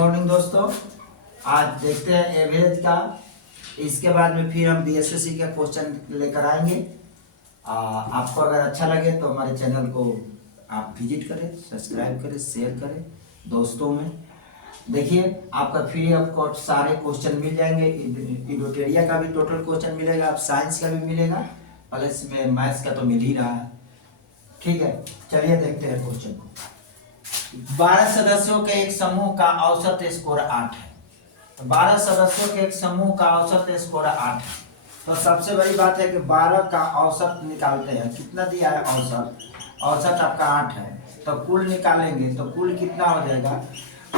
Morning दोस्तों, आज देखते हैं एवरेज का। इसके बाद में फिर हम बीएसएससी का क्वेश्चन लेकर आएंगे। आपको अगर अच्छा लगे तो हमारे चैनल को आप विजिट करें, सब्सक्राइब करें, शेयर करें दोस्तों में। देखिए, आपका फ्री ऑफ कॉस्ट सारे क्वेश्चन मिल जाएंगे। इडोटेरिया का भी टोटल क्वेश्चन मिलेगा, आप साइंस का भी मिलेगा, प्लस में मैथ्स का तो मिल ही रहा है। ठीक है, चलिए देखते हैं क्वेश्चन को। 12 सदस्यों के एक समूह का औसत स्कोर 8 है। तो 12 सदस्यों के एक समूह का औसत स्कोर 8 है। तो सबसे बड़ी बात है कि 12 का औसत निकालते हैं। कितना दिया है औसत? औसत आपका 8 है, तो कुल निकालेंगे तो कुल कितना हो जाएगा?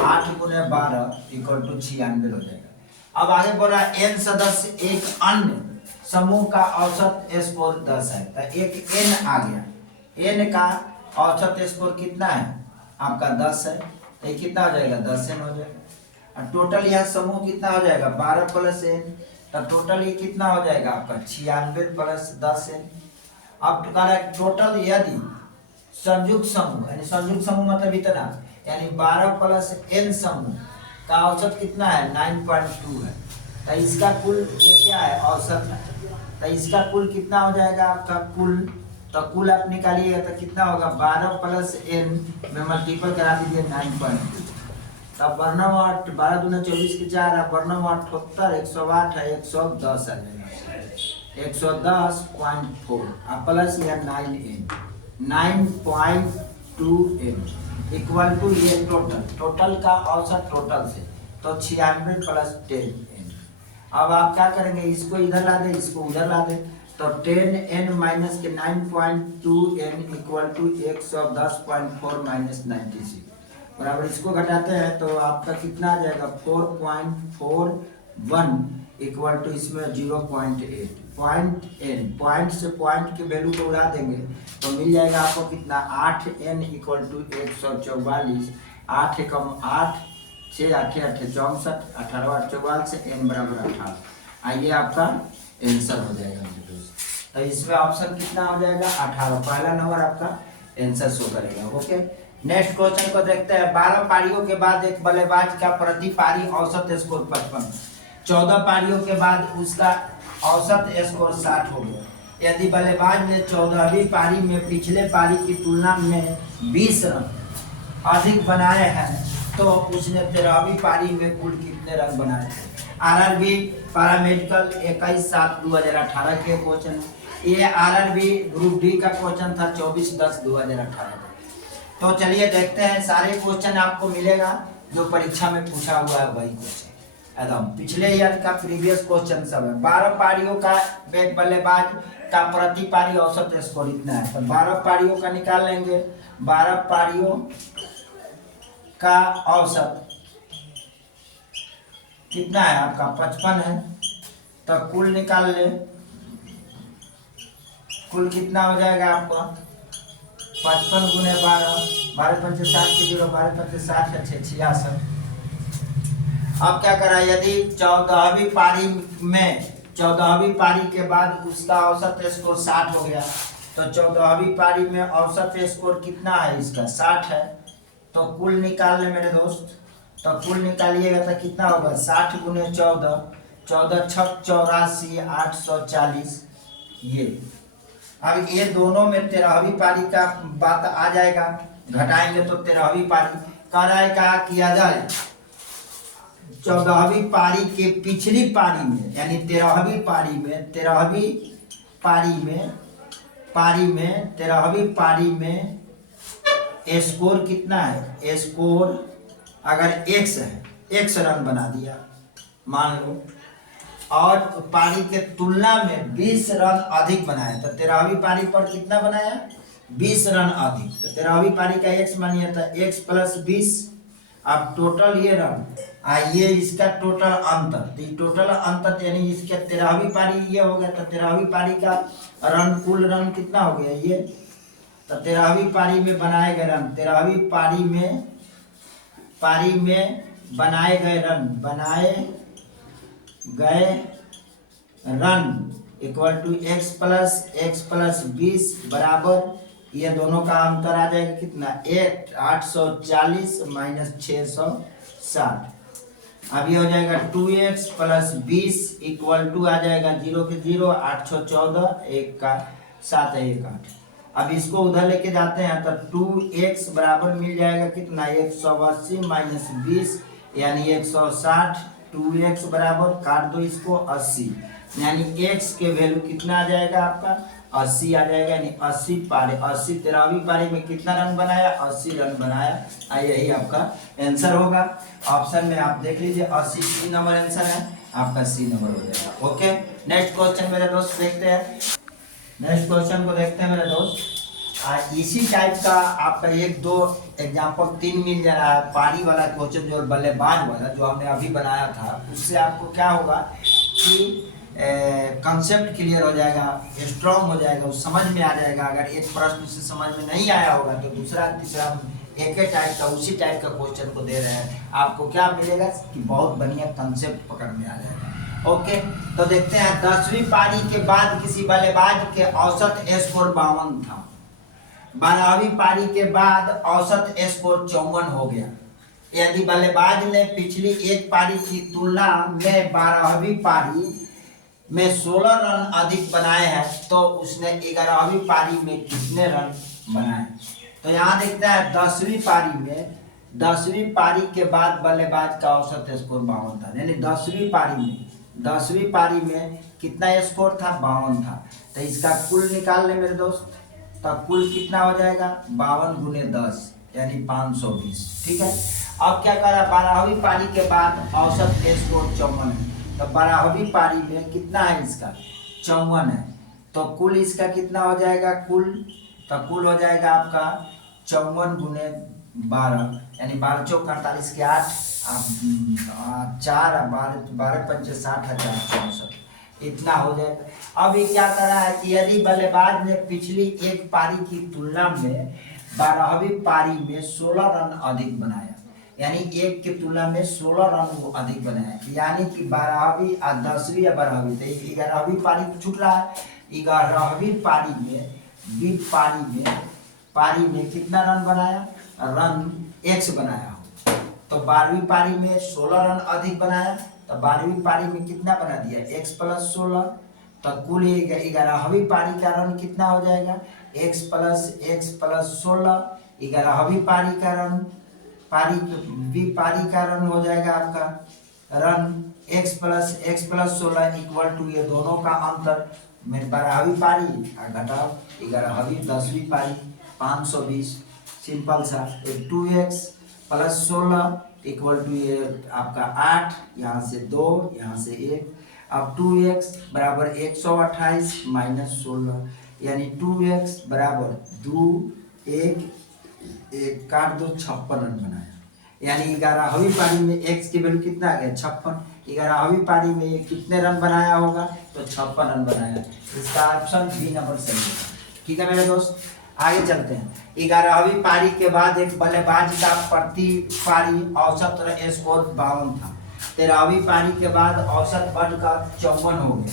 8 गुने 12 इक्वल टू 96 हो जाएगा। अब आगे बोला n सदस्य एक अन्य समूह का औसत स्कोर 10 है, तो एक n आ गया। n का औसत स्कोर कितना है? आपका 10 है, तो ये कितना हो जाएगा? 10 n हो जाएगा। और टोटल यह समूह कितना हो जाएगा? 12 प्लस n, तो टोटल ये कितना हो जाएगा आपका? 96 प्लस 10 n। अब टोटल यदि संयुक्त समूह, यानी संयुक्त समूह मतलब इतना, यानी 12 प्लस n समूह का औसत कितना है? 9.2 है। तो इसका कुल ये क्या है? औसत है। तो इसका कुल कितना हो जाएगा आपका? तो कुल आप निकालिएगा तो कितना होगा? 12 प्लस n में मल्टीपल करा दीजिए 9.2। तब वर्णम 8, 12 दूना 24 के 4, वर्णम 78, 108 है, 110 है, 110.4 प्लस यह 9n, 9.2n इक्वल टू ये टोटल का औसत टोटल से, तो 96 प्लस 10n। अब आप क्या करेंगे? इसको इधर ला दे, इसको उधर ला दे, तो 10n माइनस के 9.2n इक्वल टू 110.4 माइनस 96 बराबर। इसको घटाते हैं तो आपका कितना आ जाएगा? 4.41 इक्वल टू इसमें 0.8 पॉइंट से पॉइंट के वैल्यू को उड़ा देंगे तो मिल जाएगा आपको कितना? 8n equal to 144। 8 कम 8, 6 8 8 64, 18 8 44 से n बराबर 18। आइए आपका आंसर हो जाएगा मेरे दोस्त। तो इसमें ऑप्शन कितना हो जाएगा? 18। पहला नंबर आपका आंसर शो करेगा। ओके, नेक्स्ट क्वेश्चन को देखते हैं। 12 पारियों के बाद एक बल्लेबाज का प्रति पारी औसत स्कोर 55, 14 पारियों के बाद उसका औसत स्कोर 60 हो गया। यदि बल्लेबाज ने 14वीं पारी में पिछले पारी की तुलना में 20 रन अधिक बनाए हैं तो उसने 13वीं पारी में कुल कितने रन बनाए थे? आरआरबी पैरामेडिकल 21/7/2018 के क्वेश्चन। ये आरआरबी ग्रुप डी का क्वेश्चन था 24/10/2018। तो चलिए देखते हैं। सारे क्वेश्चन आपको मिलेगा जो परीक्षा में पूछा हुआ है, वही क्वेश्चन एकदम पिछले ईयर का प्रीवियस क्वेश्चन सब है। 12 पारियों का एक बल्लेबाज का प्रति पारी औसत स्कोर इतना है, तो 12 पारियों का निकाल लेंगे। 12 पारियों का औसत कितना है आपका? 55 है, तो कुल निकाल ले। कुल कितना हो जाएगा आपका? 55 गुने 12, 12 पंचे 60 के 0, 12 पंचे 60 है 66। अब क्या करा? यदि 14वीं पारी के बाद उसका औसत स्कोर 60 हो गया, तो 14वीं पारी में औसत स्कोर कितना है इसका? 60 है। तो कुल निकाल ले मेरे दोस्त। तो कुल निकालिएगा तो कितना होगा? 60 गुने 14, 14 छक 84, 840 ये। अब ये दोनों में 13वीं पारी का बात आ जाएगा, घटाएंगे तो 13वीं पारी का किया जाए 14वीं पारी के पिछली पारी में, यानी 13वीं पारी में स्कोर कितना है? स्कोर अगर x है, x रन बना दिया मान लो, और पारी के तुलना में 20 रन अधिक बनाया, तो 13वीं पारी पर कितना बनाया? 20 रन अधिक। तो 13वीं पारी का x मानिए तो x प्लस 20। अब टोटल ये रन ये इसका टोटल अंतर, तो टोटल अंतर यानी इसके 13वीं पारी ये हो गया, तो 13वीं पारी का रन कुल रन कितना हो गया ये? तो 13वीं पारी में बनाए गए रन, 13वीं पारी में बनाए गए run equal to x plus 20 बराबर, ये दोनों का अंतर आ जाएगा कितना? 840 माइनस 600 60। अब ये हो जाएगा 2x प्लस 20 इक्वल टू आ जाएगा 0 के 0, 8 6 14, 1 का 7 है 1 8। अब इसको उधर लेके जाते हैं तो 2x बराबर मिल जाएगा कितना 180 माइनस 20 यानी 160। 2x बराबर काट दो इसको 80 यानी x के वैल्यू कितना आ जाएगा आपका 80 आ जाएगा। यानी 80 पारी 80 13वीं पारी में कितना रन बनाया 80 रन बनाया। यही आपका आंसर होगा। ऑप्शन में आप देख लीजिए 80 सी नंबर आंसर है आपका, सी नंबर हो जाएगा। ओके नेक्स्ट क्वेश्चन मेरे दोस्त देखते हैं। नेक्स्ट क्वेश्चन को देखते हैं मेरे दोस्त। इसी टाइप का आपका 1 2 एग्जाम्पल 3 मिल जा रहा है। पारी वाला क्वेश्चन जो बल्लेबाज वाला जो हमने अभी बनाया था उससे आपको क्या होगा कि कंसेप्ट क्लियर हो जाएगा, स्ट्रॉन्ग हो जाएगा, उस समझ में आ जाएगा। अगर एक प्रश्न से समझ में नहीं आया होगा तो दूसरा तीसरा एक ही टाइप का उसी टाइप का क्वेश्चन को दे रहे हैं, आपको क्या मिलेगा कि बहुत बढ़िया कंसेप्ट पकड़ में आ जाएगा। ओके तो देखते हैं 10वीं पारी के बाद किसी बल्लेबाज के औसत स्कोर 52 था। 12वीं पारी के बाद औसत स्कोर 54 हो गया। यदि बल्लेबाज ने पिछली एक पारी की तुलना में 12वीं पारी में 16 रन अधिक बनाए हैं तो उसने 11वीं पारी में कितने रन बनाए। तो यहाँ देखते हैं 10वीं पारी में 10वीं पारी के बाद बल्लेबाज का औसत स्कोर 52 था। यानी 10वीं पारी में कितना स्कोर था 52 था। तो इसका कुल निकाल ले मेरे दोस्त, तो कुल कितना हो जाएगा 52 गुने 10 यानी 520। ठीक है अब क्या करा 12वीं पारी के बाद औसत स्कोर 54 है। तो 12वीं पारी में कितना है इसका 54 है। तो कुल इसका कितना हो जाएगा कुल हो जाएगा आपका 54 गुने 12 यानी 12 चौक 48 के 8 4 12 पंचे 60 64 इतना हो जाएगा। अब ये क्या कर रहा है कि यदि बल्लेबाज ने पिछली एक पारी की तुलना में 12वीं पारी में 16 रन अधिक बनाया, यानी एक की तुलना में 16 रन वो अधिक बनाया, यानी कि 12वीं 10वीं या 12वीं तो 11वीं पारी छूट रहा है। 11वीं पारी में कितना रन बनाया रन x बनाया। तो 12वीं पारी में 16 रन अधिक बनाया तो 12वीं पारी में कितना बना दिया x प्लस 16। तो कुल 11वीं पारी का रन कितना हो जाएगा x प्लस 16। 11वीं पारी का रन पारी का रन हो जाएगा आपका run x plus 16 equal to ये दोनों का अंतर मेरे 12वीं पारी घटाओ 11वीं 10वीं पारी 520 सिंपल सा 2x प्लस 16 इक्वल टू ये आपका 8 यहाँ से 2 यहाँ से 1। अब 2x बराबर 128 माइनस 16 यानी 2x बराबर 2 1 काट दो 56 रन बनाया। यानी 11वीं पारी में x की वैल्यू कितना आ गया 56। 11वीं पारी में ये कितने रन बनाया होगा तो 56 रन बनाया। इसका ऑप्शन बी नंबर सही है। ठीक है मेरे दोस्त आगे चलते हैं। 11वीं पारी के बाद एक बल्लेबाज का प्रति पारी औसत स्कोर 52 था। 13वीं पारी के बाद औसत बढ़कर 54 हो गया।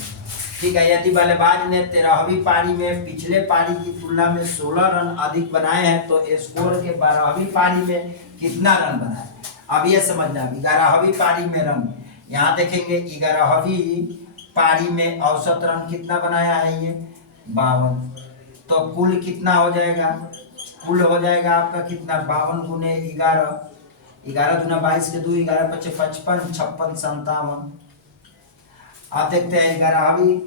ठीक है यदि बल्लेबाज ने 13वीं पारी में पिछले पारी की तुलना में 16 रन अधिक बनाए हैं तो स्कोर के 12वीं पारी में कितना रन बनाया। अब ये समझना 11वीं पारी में रन यहाँ देखेंगे 11वीं पारी में औसत रन कितना बनाया है ये 52। तो कुल कितना हो जाएगा कुल हो जाएगा आपका कितना 52 गुने 11 दूना 22 के 2 11 पच्चे 55 56 57। आप देखते हैं 11वीं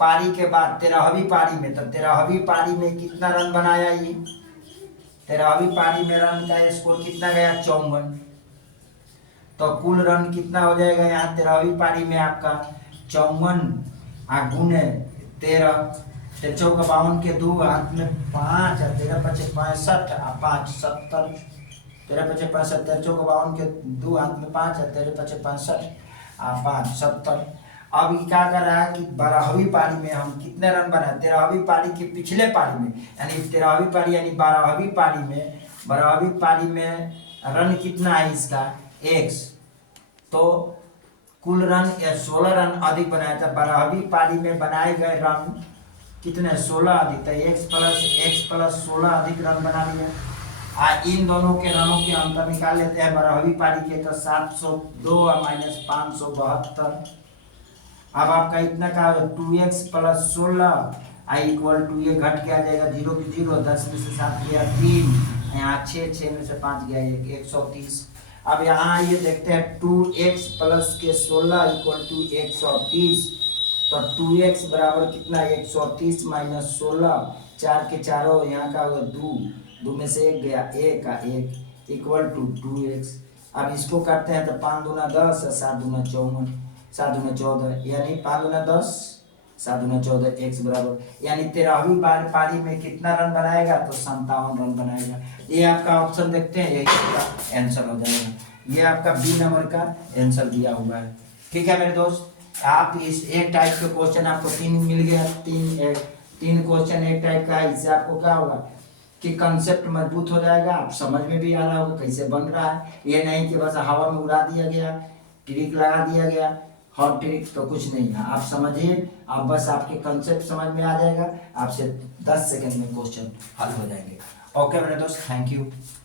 पारी के बाद 13वीं पारी में तो 13वीं पारी में कितना रन बनाया ये 13वीं पारी में रन का स्कोर कितना गया 54। तो कुल रन कितना हो जाएगा यहाँ 13वीं पारी में आपका 54 गुने 13 चौका 52 के 2 हाथ में 5 13 पचे 65 5 70 13 पचे 65 चौका 52 के 2 हाथ में 5 13 पचे 65 5 70। अब क्या कर रहा है कि 12वीं पारी में हम कितने रन बनाए 13वीं पारी के पिछले पारी में यानी 13वीं पारी यानी 12वीं पारी में रन कितना है इसका x। तो कुल रन 16 रन अधिक बनाया था। 12वीं पारी में बनाए गए रन कितने 16 अधिक था x प्लस 16 अधिक रन बना लिया। इन दोनों के रनों के अंतर निकाल लेते हैं 12वीं पारी के, तो 702 और माइनस 572। अब आपका इतना का 2x plus 16 I equal to, ये घट के आ जाएगा 0 की 0, 10 में से 7 गया 3, यहाँ 6, 6 में से 5 गया 1, 130। अब यहाँ ये देखते हैं 2x प्लस के 16 इक्वल टू 130, तो 2x बराबर कितना 130 माइनस 16, 4 के चारों, यहाँ का होगा 2, 2 में से 1 गया 1 का 1 इक्वल टू 2x। अब इसको करते हैं तो 5 दूना 10 और 7 दूना 54, 7 दूना 14, यानी 5 दूना 10, 7 दूना 14, x बराबर, यानी 13वीं पारी में कितना रन बनाएगा, तो 57 रन बनाएगा। ये आपका ऑप्शन देखते हैं, यही आपका आंसर हो जाएगा। ये आपका बी नंबर का आंसर दिया हुआ है। ठीक है मेरे दोस्त, आप इस एक टाइप के क्वेश्चन आपको 3 मिल गया, 3 क्वेश्चन एक टाइप का है। इससे आपको क्या होगा कि कंसेप्ट मजबूत हो जाएगा, आप समझ में भी आ रहा होगा कैसे बन रहा है। ये नहीं कि बस हवा में उड़ा दिया गया, ट्रिक लगा दिया गया, हॉट ट्रिक तो कुछ नहीं है। आप समझिए, आप बस आपके कंसेप्ट समझ में आ जाएगा, आपसे 10 सेकंड में क्वेश्चन हल हो जाएंगे। ओके मेरे दोस्त, थैंक यू।